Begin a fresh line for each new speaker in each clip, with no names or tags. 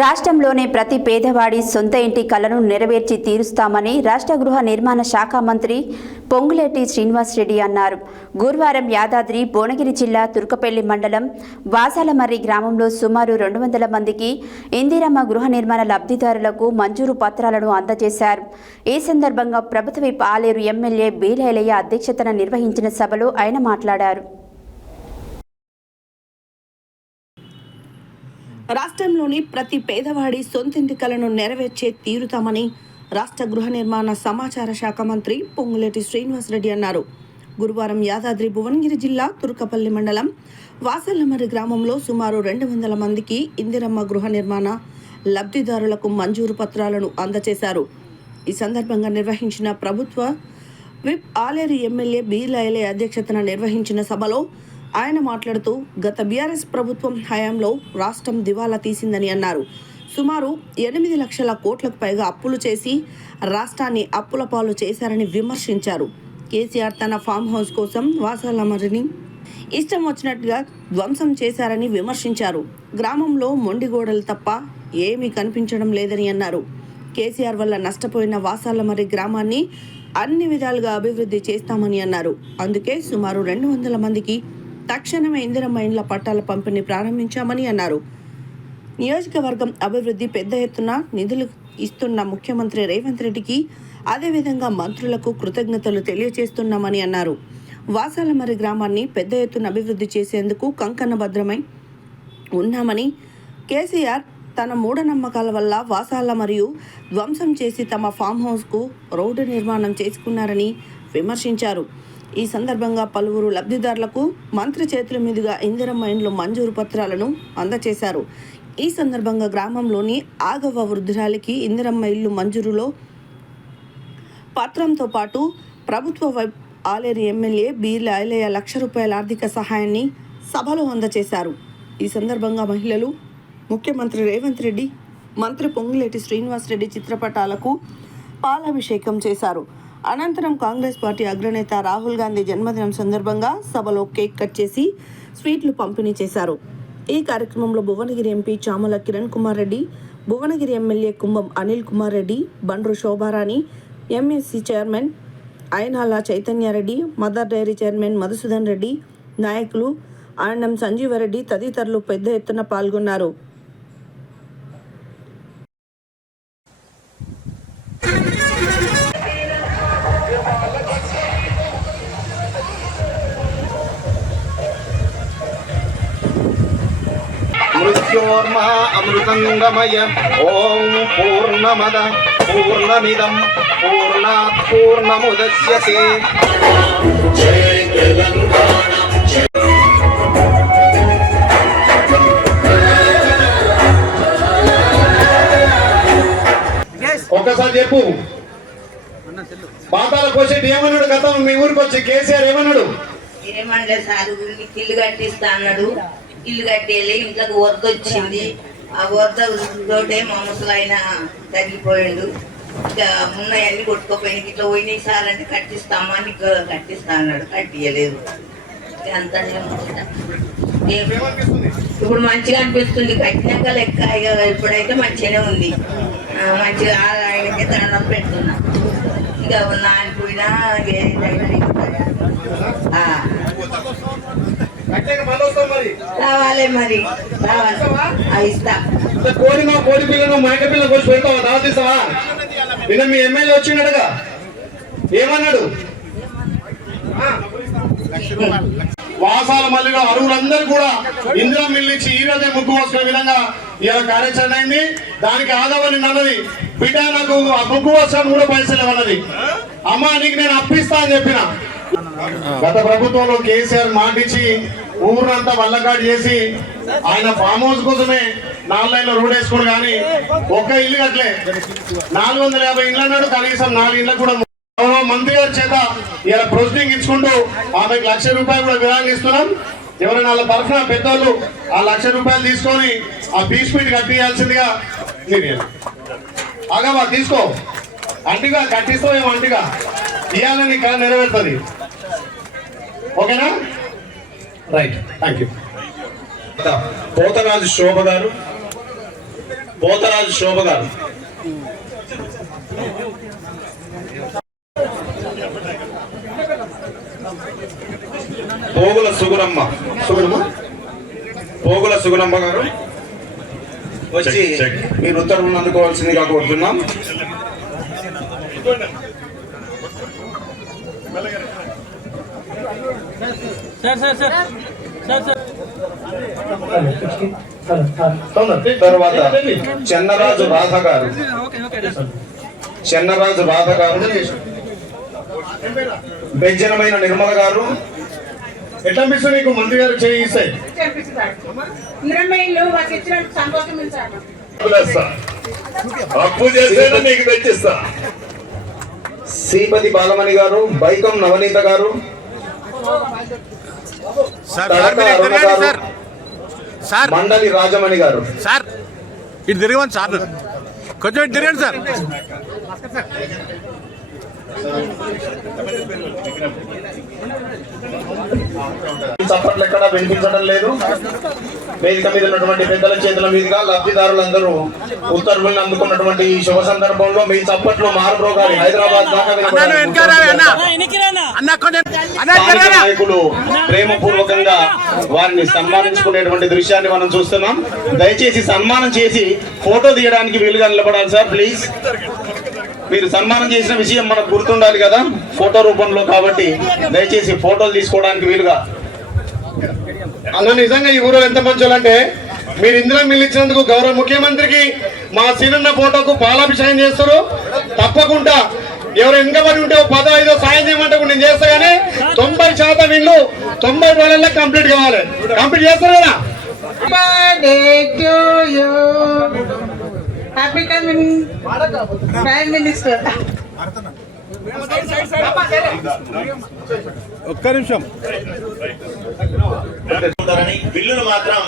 రాష్ట్రంలోనే ప్రతి పేదవాడి సొంత ఇంటి కలను నెరవేర్చి తీరుస్తామని రాష్ట్ర గృహ నిర్మాణ శాఖ మంత్రి పొంగులేటి శ్రీనివాసరెడ్డి అన్నారు. గురువారం యాదాద్రి భువనగిరి జిల్లా తుర్కపల్లి మండలం వాసాలమర్రి గ్రామంలో సుమారు రెండు వందల మందికి ఇందిరమ్మ గృహ నిర్మాణ లబ్ధిదారులకు మంజూరు పత్రాలను అందజేశారు. ఈ సందర్భంగా ప్రభుత్వ విప్ ఆలేరు ఎమ్మెల్యే బీలైలయ్య అధ్యక్షతన నిర్వహించిన సభలో ఆయన మాట్లాడారు.
రాష్ట్రంలోని ప్రతి పేదవాడి సొంతింటి కలను నెరవేర్చే తీరుతామని రాష్ట్ర గృహ నిర్మాణ సమాచార శాఖ మంత్రి పొంగులేటి శ్రీనివాసరెడ్డి అన్నారు. గురువారం యాదాద్రి భువనగిరి జిల్లా తుర్కపల్లి మండలం వాసలమరి గ్రామంలో సుమారు రెండు వందల మందికి ఇందిరమ్మ గృహ నిర్మాణ లబ్ధిదారులకు మంజూరు పత్రాలను అందజేశారు ఈ సందర్భంగా నిర్వహించిన ప్రభుత్వ విప్ ఆలేరు ఎమ్మెల్యే బి లైలే అధ్యక్షతన నిర్వహించిన సభలో ఆయన మాట్లాడుతూ గత బీఆర్ఎస్ ప్రభుత్వం హయాంలో రాష్ట్రం దివాలా తీసిందని అన్నారు. సుమారు ఎనిమిది లక్షల కోట్లకు పైగా అప్పులు చేసి రాష్ట్రాన్ని అప్పుల పాలు చేశారని విమర్శించారు. కేసీఆర్ తన ఫామ్ హౌస్ కోసం వాసాలమరిని ఇష్టం వచ్చినట్టుగా ధ్వంసం చేశారని విమర్శించారు. గ్రామంలో మొండిగోడలు తప్ప ఏమీ కనిపించడం లేదని అన్నారు. కేసీఆర్ వల్ల నష్టపోయిన వాసాలమరి గ్రామాన్ని అన్ని విధాలుగా అభివృద్ధి చేస్తామని అన్నారు. అందుకే సుమారు రెండు వందల మందికి తక్షణమే ఇందిరమ్మ ఇండ్ల పట్టాల పంపిణీ ప్రారంభించామని అన్నారు. నియోజకవర్గం అభివృద్ధి పెద్ద ఎత్తున నిధులు ఇస్తున్న ముఖ్యమంత్రి రేవంత్ రెడ్డికి అదేవిధంగా మంత్రులకు కృతజ్ఞతలు తెలియజేస్తున్నామని అన్నారు. వాసాలమరి గ్రామాన్ని పెద్ద ఎత్తున అభివృద్ధి చేసేందుకు కంకణభద్రమై ఉన్నామని కేసీఆర్ తన మూఢనమ్మకాల వల్ల వాసాల మరియు ధ్వంసం చేసి తమ ఫామ్ హౌస్కు రోడ్డు నిర్మాణం చేసుకున్నారని విమర్శించారు. ఈ సందర్భంగా పలువురు లబ్ధిదారులకు మంత్రి చేతుల మీదుగా ఇందిరమ్మ ఇండ్లు మంజూరు పత్రాలను అందజేశారు ఈ సందర్భంగా గ్రామంలోని ఆగవ వృద్ధురాలికి ఇందిరమ్మ ఇల్లు మంజూరులో పత్రంతో పాటు ప్రభుత్వ వైపు ఆలేరు ఎమ్మెల్యే బీర్ల ఐలయ్య లక్ష రూపాయల ఆర్థిక సహాయాన్ని సభలో అందజేశారు ఈ సందర్భంగా మహిళలు ముఖ్యమంత్రి రేవంత్ రెడ్డి మంత్రి పొంగులేటి శ్రీనివాసరెడ్డి చిత్రపటాలకు పాలాభిషేకం చేశారు. అనంతరం కాంగ్రెస్ పార్టీ అగ్రనేత రాహుల్ గాంధీ జన్మదినం సందర్భంగా సభలో కేక్ కట్ చేసి స్వీట్లు పంపిణీ చేశారు. ఈ కార్యక్రమంలో Bhuvanagiri MP Chamala Kiran Kumar Reddy Bhuvanagiri MLA Kumbham Anil Kumar Reddy Bandru Shobharani MSC chairman Aynala Chaitanya Reddy Mother Dairy chairman Madhusudan Reddy నాయకులు ఆనందం సంజీవరెడ్డి తదితరులు పెద్ద ఎత్తున పాల్గొన్నారు.
మృత్యోర్మా అమృతంగమయ ఓం పూర్ణమద పూర్ణమిదం పూర్ణాత్ పూర్ణముదస్యతే ఒక్కసారి చెప్పు. పాతాల కోసేటి ఏమన్నాడు గతం మీ ఊరికి వచ్చి కేసీఆర్ ఏమన్నాడు?
ఏమంటే సార్ ఊరికి ఇల్లు కట్టిస్తా అన్నాడు. ఇల్లు కట్టేళ్ళి ఇంట్లోకి వరద వచ్చింది. ఆ వరద తోటే మా ముసలాయన తగ్గిపోయాడు. ఇంకా ఉన్నాయన్నీ కొట్టుకోపోయినాయి. ఇట్లా పోయినాయి సార్ అంటే కట్టిస్తామా? నీకు కట్టిస్తా అన్నాడు. కట్టియలేదు. అంతా ఇప్పుడు మంచిగా అనిపిస్తుంది. కట్టినాక లెక్క. ఇక ఇప్పుడైతే మంచిగానే ఉంది. మంచిగా ఆయనకి దండం పెడుతున్నా. ఇక నానిపోయినా రావాలి మరి. రావాలి. ఇస్తా.
అంటే కోడినో కోడి పిల్లను మేక పిల్ల కోసి పెడతావా? దావతీస్తావా నిన్న మీ ఎమ్మెల్యే వచ్చిండడుగా ఏమన్నాడు. వాసాల మల్లిలో అరువులందరూ కూడా ఇందిరా మిల్లు ఇచ్చి ఈ రోజే ముగ్గు వస్తున్న విధంగా ఇలా కార్యాచరణ అయింది. దానికి ఆదవని అన్నది బిడ్డ నాకు ఆ ముగ్గు వస్తాను కూడా పైసలు ఇవ్వన్నది అమ్మా నీకు నేను అప్పిస్తా అని చెప్పిన. గత ప్రభుత్వంలో కేసీఆర్ మాటిచ్చి ఊరంతా వల్లకాడు చేసి ఆయన ఫామ్ హౌస్ కోసమే నాలుగు లైన్లో రోడ్ వేసుకోడు కానీ ఒక్క ఇల్లు కట్లే నాలుగు వందల యాభై ఇళ్ళు అన్నాడు కనీసం నాలుగు ఇళ్ళకు కూడా మంత్రి గారి చేత ఇలా ప్రొసీడింగ్ ఇచ్చుకుంటూ ఆమెకు లక్ష రూపాయలు కూడా విరాళం ఇస్తున్నాం. ఎవరైనా వాళ్ళ తరఫున పెద్దోళ్ళు ఆ లక్ష రూపాయలు తీసుకొని ఆ బీచ్ మీట్ కట్టియాల్సిందిగా అగవా తీసుకో. అంటిగా కట్టిస్తావు ఏమో అంటిగా ఇవ్వాలని కళ నెరవేరుతుంది. ఓకేనా? Right thank you
Potharaju Shobha garu
Potharaju Shobha గారు పోగుల సుగురమ్మ సుగురమ్మ పోగుల సుగురమ్మ గారు వచ్చి మీరు ఉత్తర్వులను అందుకోవాల్సిందిగా కోరుతున్నాం. తర్వాత చెన్నరాజు రాధ గారు చెన్నరాజు రాధ గారు బెజ్జనమైన నిర్మల గారు. ఎట్లా మిస్ నీకు మంత్రి గారు చేయిస్తాయి అప్పు చేస్తే నీకు తెచ్చిస్తా. Sripati Balamani garu Baikam Navaneetha garu.
Sir sir? Sir.
Mandali Rajamani garu.
Sir ఇటు తిరగండి సార్. కొంచెం ఇటు తిరగండి సార్.
చప్పట్లు ఎక్కడా వినిపించడం లేదు. వేదిక మీద ఉన్నటువంటి పెద్దల చేతుల మీదుగా లబ్ధిదారులందరూ ఉత్తర్వులను అందుకున్నటువంటి ఈ శుభ సందర్భంలో మీ చప్పట్లు మారుప్రోగాలి హైదరాబాద్ నాయకులు ప్రేమపూర్వకంగా వారిని సన్మానించుకునేటువంటి దృశ్యాన్ని మనం చూస్తున్నాం. దయచేసి సన్మానం చేసి ఫోటో తీయడానికి వీలుగా నిలబడాలి సార్ ప్లీజ్. మీరు సన్మానం చేసిన విషయం మనకు గుర్తుండాలి కదా? ఫోటో రూపంలో కాబట్టి దయచేసి ఫోటోలు తీసుకోవడానికి వీలుగా. అన్న నిజంగా ఈ ఊరు ఎంత మంచోళ్ళు అంటే మీరు ఇందిరా మిల్లు ఇచ్చినందుకు గౌరవ ముఖ్యమంత్రికి మా సీనన్న ఫోటోకు పాలాభిషేకం చేస్తారు. తప్పకుండా ఎవరు వెనుకబడి ఉంటే పదో ఐదో సాయం చేయమంటే కూడా నేను చేస్తా కానీ తొంభై శాతం ఇల్లు తొంభై రోజుల్లో కంప్లీట్ కావాలి. కంప్లీట్ చేస్తారు కదా?
Coming Prime Minister.
ఒక్క నిమిషం.
బిల్లును మాత్రం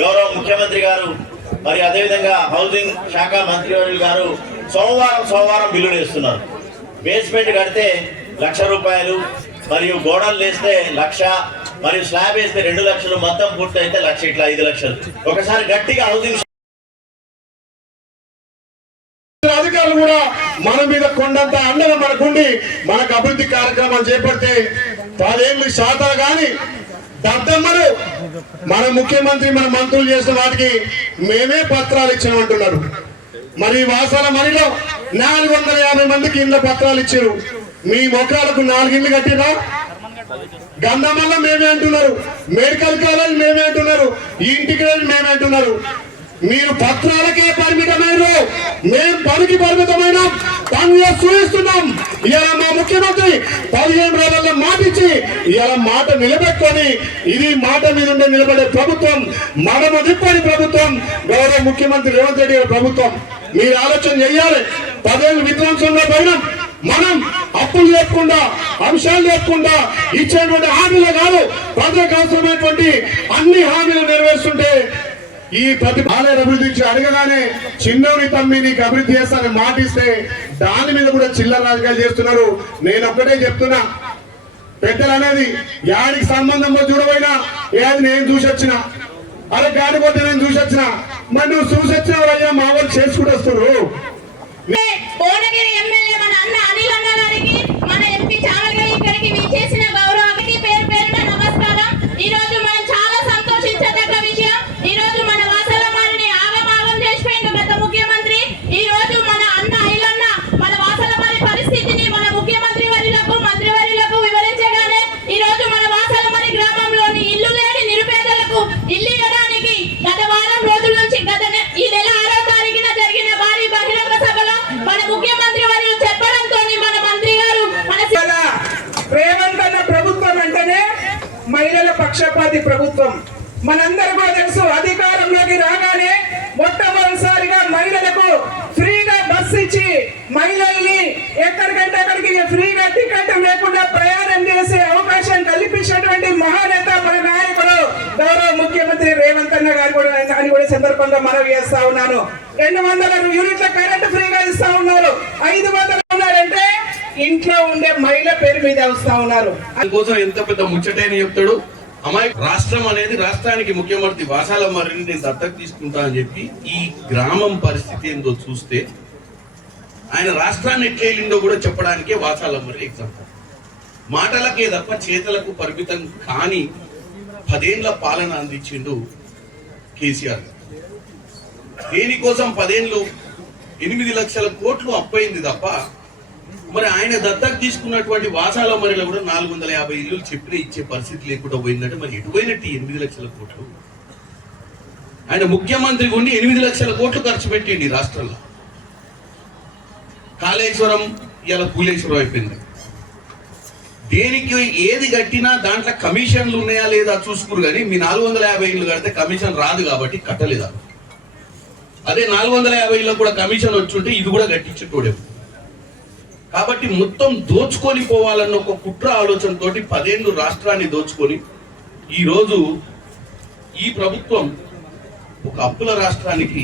గౌరవ ముఖ్యమంత్రి గారు మరి అదేవిధంగా హౌసింగ్ శాఖ మంత్రివర్యులు గారు సోమవారం సోమవారం బిల్లులు వేస్తున్నారు. బేస్మెంట్ కడితే లక్ష రూపాయలు మరియు గోడలు వేస్తే లక్ష మరియు స్లాబ్ వేస్తే రెండు లక్షలు మొత్తం పూర్తి అయితే లక్ష ఇట్లా ఐదు లక్షలు. ఒకసారి గట్టిగా హౌసింగ్
అధికారులు కూడా మన మీద కొండంత అండగా మనకుండి మనకు అభివృద్ధి కార్యక్రమాలు చేపడితే పదేళ్ళు శాతాలు కానీ దద్దమ్మలు మన ముఖ్యమంత్రి మన మంత్రులు చేసిన వాటికి మేమే పత్రాలు ఇచ్చామంటున్నారు మరి వాసాల మరిలో నాలుగు వందల యాభై మందికి ఇండ్ల పత్రాలు ఇచ్చారు. మీ మొఖాలకు నాలుగిండ్లు కట్టినా? గంధమల్ల మేమే అంటున్నారు. మెడికల్ కాలేజ్ మేమే అంటున్నారు. ఈ ఇంటికి మేమే అంటున్నారు. మీరు పత్రాలకే పరిమితమైన మేము పనికి పరిమితమైన పనులు చూపిస్తున్నాం ఇలా మా ముఖ్యమంత్రి పదిహేను రోజుల్లో మాట ఇచ్చి ఇలా మాట నిలబెట్టుకొని ఇది మాట మీద నిలబడే ప్రభుత్వం మనము తిప్పని ప్రభుత్వం గౌరవ ముఖ్యమంత్రి రేవంత్ రెడ్డి గారి ప్రభుత్వం. మీరు ఆలోచన చెయ్యాలి పదేళ్ళు విధ్వంసంలో పైన మనం అప్పులు లేకుండా అంశాలు లేకుండా ఇచ్చేటువంటి హామీలు కాదు ప్రజలకు అవసరమైనటువంటి అన్ని హామీలు నెరవేరుస్తుంటే ఈ ప్రతి ఆలయ అభివృద్ధి అడగగానే చిన్నోని తమ్మి నీకు అభివృద్ధి చేస్తానని మాటిస్తే దాని మీద కూడా చిల్లర రాజకీయాలు చేస్తున్నారు. నేను ఒక్కటే చెప్తున్నా పెద్దలు అనేది యాడికి సంబంధంలో చూడబోయినా ఏది నేను చూసొచ్చిన అరే కాడిపోతే నేను చూసొచ్చిన మరి నువ్వు చూసొచ్చినావు అయ్యా మా వాళ్ళు చేసుకుంటూ వస్తారు
ఈ రోజు మనం చాలా సంతోషించదగ్గ
మోదీ ప్రభుత్వం. మనందరూ కూడా తెలుసు అధికారంలోకి రాగానే మొట్టమొదటిసారిగా మహిళలకు ఫ్రీగా బస్సు ఇచ్చి మహిళల్ని ఎక్కడికంటే అక్కడికి ఫ్రీగా టికెట్ లేకుండా ప్రయాణం చేసే అవకాశం కల్పించినటువంటి మహానేత మన నాయకుడు గౌరవ ముఖ్యమంత్రి రేవంత్ అన్న గారు కూడా అని కూడా సందర్భంగా మనవి చేస్తా ఉన్నాను. రెండు వందల యూనిట్ల కరెంట్ ఫ్రీగా ఇస్తా ఉన్నారు. ఐదు వందలు ఉన్నారంటే ఇంట్లో ఉండే మహిళ పేరు మీద వస్తా ఉన్నారు.
అందుకోసం ఎంత పెద్ద ముచ్చటైన చెప్తాడు. అమాయ రాష్ట్రం అనేది రాష్ట్రానికి ముఖ్యమంత్రి వాసాల నేను దత్తత తీసుకుంటా అని చెప్పి ఈ గ్రామం పరిస్థితి ఏందో చూస్తే ఆయన రాష్ట్రాన్ని ఎట్లా వెళ్ళిందో కూడా చెప్పడానికే వాసాల ఎగ్జాంపుల్. మాటలకే తప్ప చేతలకు పరిమితం కాని పదేండ్ల పాలన అందించిండు కేసీఆర్. దేనికోసం పదేండ్లు? ఎనిమిది లక్షల కోట్లు అప్పయింది తప్ప మరి ఆయన దత్తకు తీసుకున్నటువంటి వాసాల మరిలో కూడా నాలుగు వందల యాభై ఇల్లు చెప్పిన ఇచ్చే పరిస్థితి లేకుండా పోయిందంటే మరి ఎటువైనట్టు ఎనిమిది లక్షల కోట్లు? ఆయన ముఖ్యమంత్రి ఉండి ఎనిమిది లక్షల కోట్లు ఖర్చు పెట్టిండి రాష్ట్రంలో. కాళేశ్వరం ఇలా పూలేశ్వరం అయిపోయింది. దేనికి ఏది కట్టినా దాంట్లో కమిషన్లు ఉన్నాయా లేదా చూసుకురు కానీ మీ నాలుగు వందల యాభై ఇల్లు కడితే కమిషన్ రాదు కాబట్టి కట్టలేదా. అదే నాలుగు వందల యాభై ఇళ్ళకు కూడా కమిషన్ వచ్చి ఉంటే ఇది కూడా కట్టించుకోడేమో కాబట్టి మొత్తం దోచుకొని పోవాలన్న ఒక కుట్ర ఆలోచనతోటి పదేళ్ళు రాష్ట్రాన్ని దోచుకొని ఈరోజు ఈ ప్రభుత్వం ఒక అప్పుల రాష్ట్రానికి